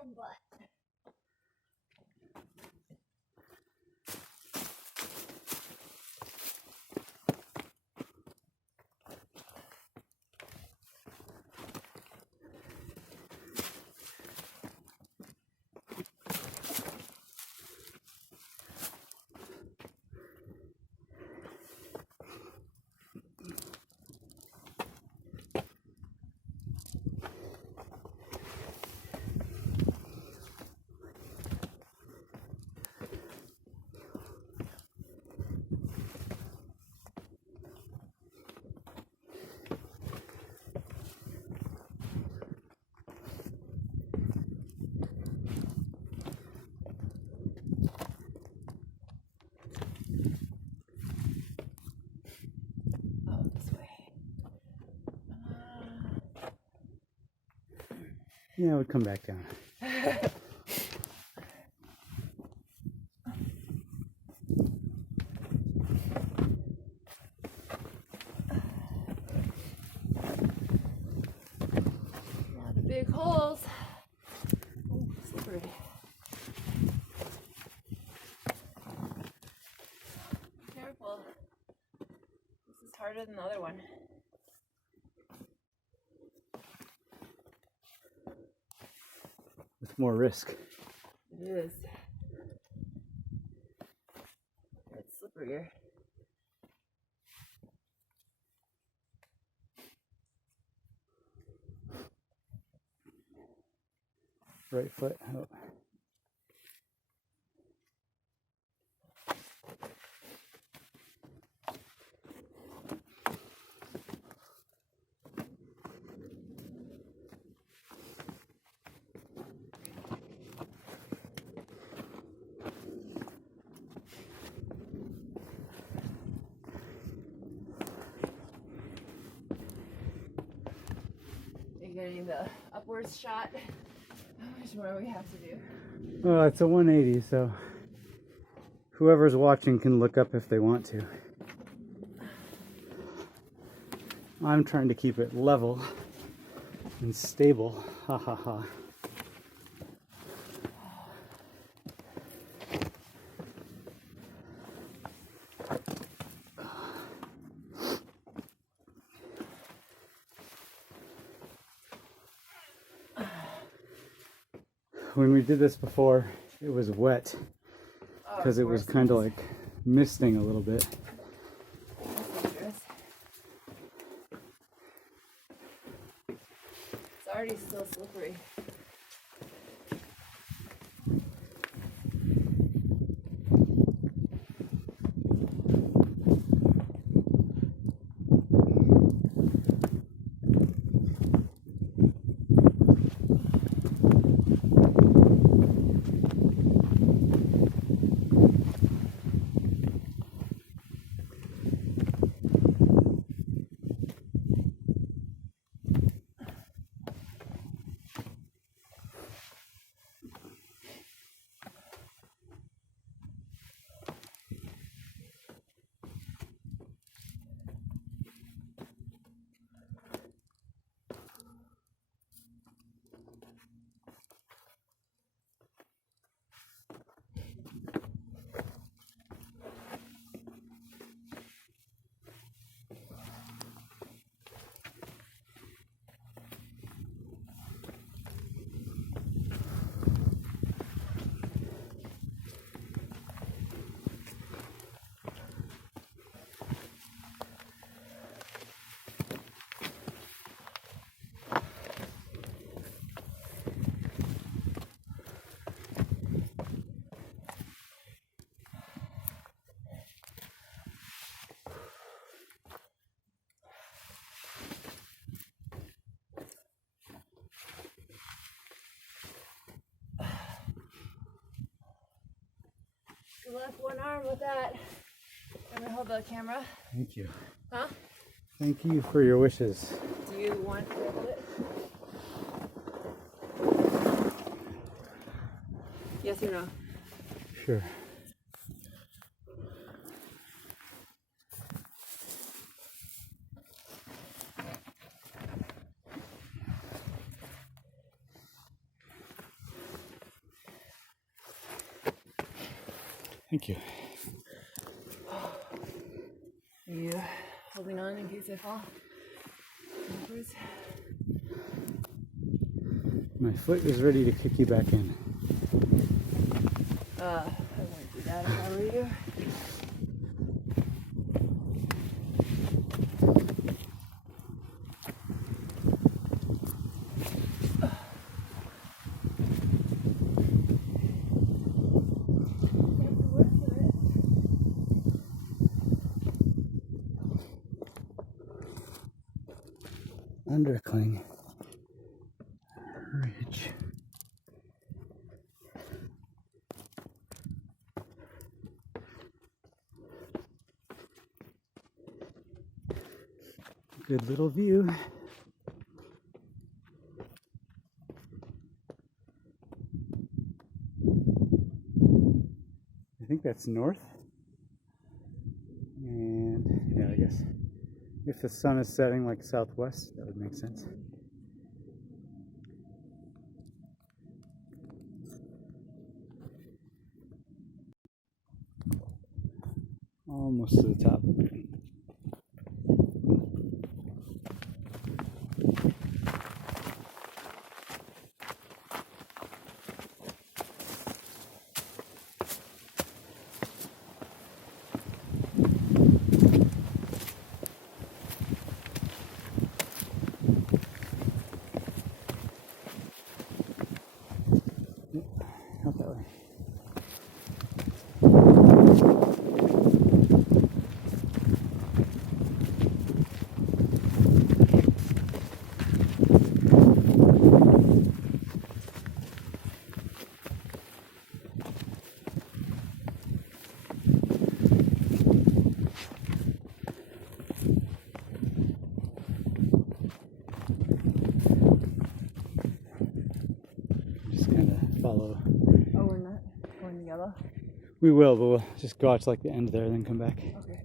own butt. Yeah, it would come back down. A lot of big holes. Oh, slippery. Careful. This is harder than the other one. With more risk. It is. It's slipperier. Right foot out. Getting the upwards shot. How much more we have to do? Well, it's a 180, so whoever's watching can look up if they want to. I'm trying to keep it level and stable. Ha ha ha. When we did this before, it was wet because it was kind of like misting a little bit. It's already still slippery. Good luck, one arm with that. I'm gonna hold the camera. Thank you. Huh? Thank you for your wishes. Do you want to hold it? Yes or no? Sure. Thank you. Are you holding on in case I fall? Backwards? My foot is ready to kick you back in. I wouldn't do that if I were you. Undercling Ridge. Good little view. I think that's north. And yeah, I guess if the sun is setting like southwest, that would make sense. Almost to the top. Out that way. Just kind of follow. Oh, we're not going together? We will, but we'll just go out to like the end there, then come back. Okay.